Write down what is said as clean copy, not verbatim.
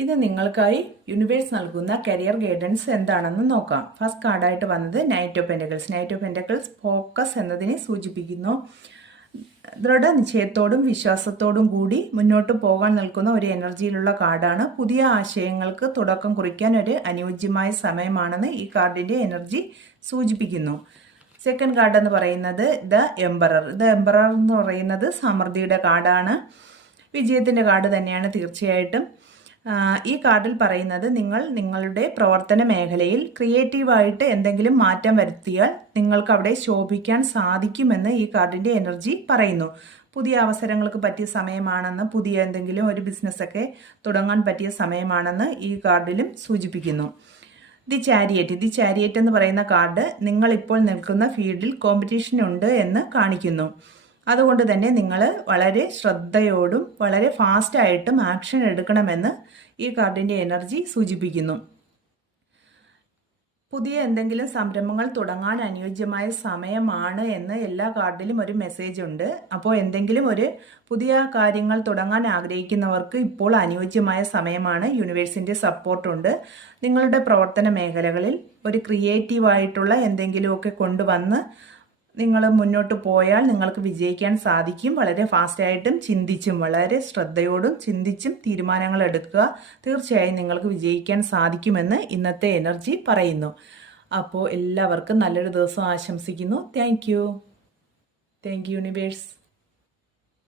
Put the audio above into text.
ഇത് നിങ്ങൾക്കായി യൂണിവേഴ്സ് നൽകുന്ന കരിയർ ഗൈഡൻസ് എന്താണെന്ന് നോക്കാം. ഫസ്റ്റ് കാർഡായിട്ട് വന്നത് knight of pentacles. Knight of pentacles focus എന്നതിനെ സൂചിപ്പിക്കുന്നു. ദൃഢനിശ്ചയത്തോടും വിശ്വാസത്തോടും കൂടി മുന്നോട്ട് പോകാൻ നിൽക്കുന്ന ഒരു എനർജിയിലുള്ള കാർഡാണ്. പുതിയ ആശയങ്ങൾക്ക് തുടക്കം കുറിക്കാൻ ഒരു അനുയോജ്യമായ സമയമാണെന്ന് ഈ കാർഡിൻ്റെ എനർജി സൂചിപ്പിക്കുന്നു. സെക്കൻഡ് കാർഡ് എന്ന് പറയുന്നത് ദ എംബറർ. ദ എംബറർ എന്ന് പറയുന്നത് സമൃദ്ധിയുടെ കാർഡാണ്. വിജയത്തിൻ്റെ കാർഡ് തന്നെയാണ് തീർച്ചയായിട്ടും. ഈ കാർഡിൽ പറയുന്നത് നിങ്ങളുടെ പ്രവർത്തന മേഖലയിൽ ക്രിയേറ്റീവായിട്ട് എന്തെങ്കിലും മാറ്റം വരുത്തിയാൽ നിങ്ങൾക്ക് അവിടെ ശോഭിക്കാൻ സാധിക്കുമെന്ന് ഈ കാർഡിൻ്റെ എനർജി പറയുന്നു. പുതിയ അവസരങ്ങൾക്ക് പറ്റിയ സമയമാണെന്ന്, പുതിയ എന്തെങ്കിലും ഒരു ബിസിനസ്സൊക്കെ തുടങ്ങാൻ പറ്റിയ സമയമാണെന്ന് ഈ കാർഡിലും സൂചിപ്പിക്കുന്നു. ദി ചാരിയറ്റ് എന്ന് പറയുന്ന കാർഡ് നിങ്ങളിപ്പോൾ നിൽക്കുന്ന ഫീൽഡിൽ കോമ്പറ്റീഷൻ ഉണ്ട് എന്ന് കാണിക്കുന്നു. അതുകൊണ്ട് തന്നെ നിങ്ങൾ വളരെ ശ്രദ്ധയോടും വളരെ ഫാസ്റ്റായിട്ടും ആക്ഷൻ എടുക്കണമെന്ന് ഈ കാർഡിൻ്റെ എനർജി സൂചിപ്പിക്കുന്നു. പുതിയ എന്തെങ്കിലും സംരംഭങ്ങൾ തുടങ്ങാൻ അനുയോജ്യമായ സമയമാണ് എന്ന് എല്ലാ കാർഡിലും ഒരു മെസ്സേജ് ഉണ്ട്. അപ്പോൾ എന്തെങ്കിലും ഒരു പുതിയ കാര്യങ്ങൾ തുടങ്ങാൻ ആഗ്രഹിക്കുന്നവർക്ക് ഇപ്പോൾ അനുയോജ്യമായ സമയമാണ്. യൂണിവേഴ്സിൻ്റെ സപ്പോർട്ടുണ്ട്. നിങ്ങളുടെ പ്രവർത്തന മേഖലകളിൽ ഒരു ക്രിയേറ്റീവായിട്ടുള്ള എന്തെങ്കിലുമൊക്കെ കൊണ്ടുവന്ന് നിങ്ങൾ മുന്നോട്ട് പോയാൽ നിങ്ങൾക്ക് വിജയിക്കാൻ സാധിക്കും. വളരെ ഫാസ്റ്റായിട്ടും ചിന്തിച്ചും വളരെ ശ്രദ്ധയോടും ചിന്തിച്ചും തീരുമാനങ്ങൾ എടുക്കുക. തീർച്ചയായും നിങ്ങൾക്ക് വിജയിക്കാൻ സാധിക്കുമെന്ന് ഇന്നത്തെ എനർജി പറയുന്നു. അപ്പോൾ എല്ലാവർക്കും നല്ലൊരു ദിവസം ആശംസിക്കുന്നു. Thank you universe.